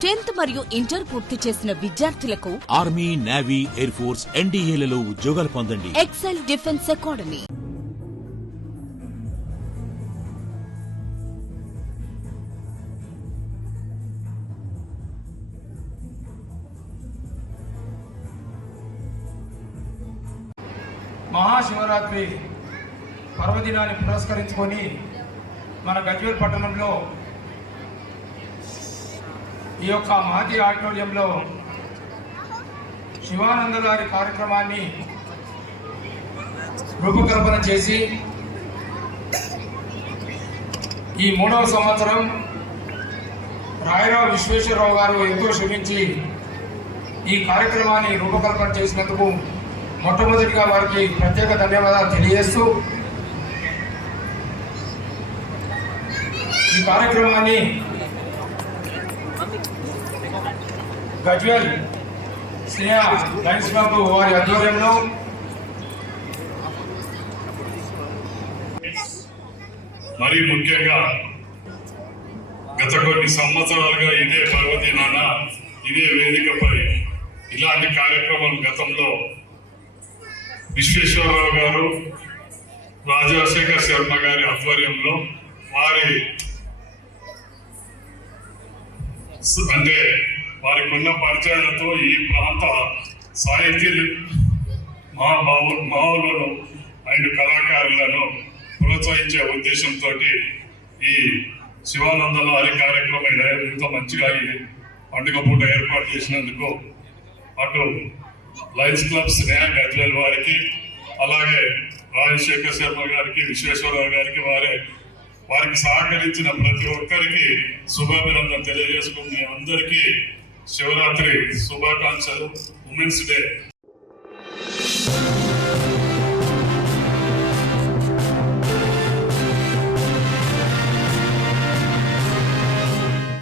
Tenth మరియు inter పూర్తి చేసిన విద్యార్థులకు ఆర్మీ నేవీ ఎయిర్ ఫోర్స్ ఎన్డీఏలలో ఉద్యోగాలు పొందండి. XL defence academy. మహాశివరాత్రి పర్వదినాన్ని పురస్కరించుకొని మన గజ్వేల్ పట్టణంలో ఈ యొక్క మహతి ఆడిటోరియంలో శివానంద గారి కార్యక్రమాన్ని రూపకల్పన చేసి ఈ మూడవ సంవత్సరం రాయరావు విశ్వేశ్వరరావు గారు ఎంతో శ్రమించి ఈ కార్యక్రమాన్ని రూపకల్పన చేసినందుకు మొట్టమొదటిగా వారికి ప్రత్యేక ధన్యవాదాలు తెలియజేస్తూ ఈ కార్యక్రమాన్ని గజ్వేల్ స్నేహ లయన్స్ బాబు వారి ఆధ్వర్యంలో మరీ ముఖ్యంగా గత కొన్ని సంవత్సరాలుగా ఇదే పర్వదినాన ఇదే వేదికపై ఇలాంటి కార్యక్రమం గతంలో విశ్వేశ్వరరావు గారు రాజశేఖర్ శర్మ గారి ఆధ్వర్యంలో వారి అంటే వారికి ఉన్న పరిచయాలతో ఈ ప్రాంత సాహిత్య మహాభావు మావులను అండ్ కళాకారులను ప్రోత్సహించే ఉద్దేశంతో ఈ శివానందల హరి కార్యక్రమం ఇలా ఎంతో మంచిగా ఈ పండుగ పూట ఏర్పాటు చేసినందుకు అటు లయన్స్ క్లబ్ స్నేహ గజ్వేల్ వారికి అలాగే రాజశేఖర్ శర్మ గారికి విశ్వేశ్వరరావు గారికి వారే వారికి సహకరించిన ప్రతి ఒక్కరికి శుభాభినందన తెలియజేసుకుని అందరికీ శివరాత్రి శుభాకాంక్షలు ఉమెన్స్ డే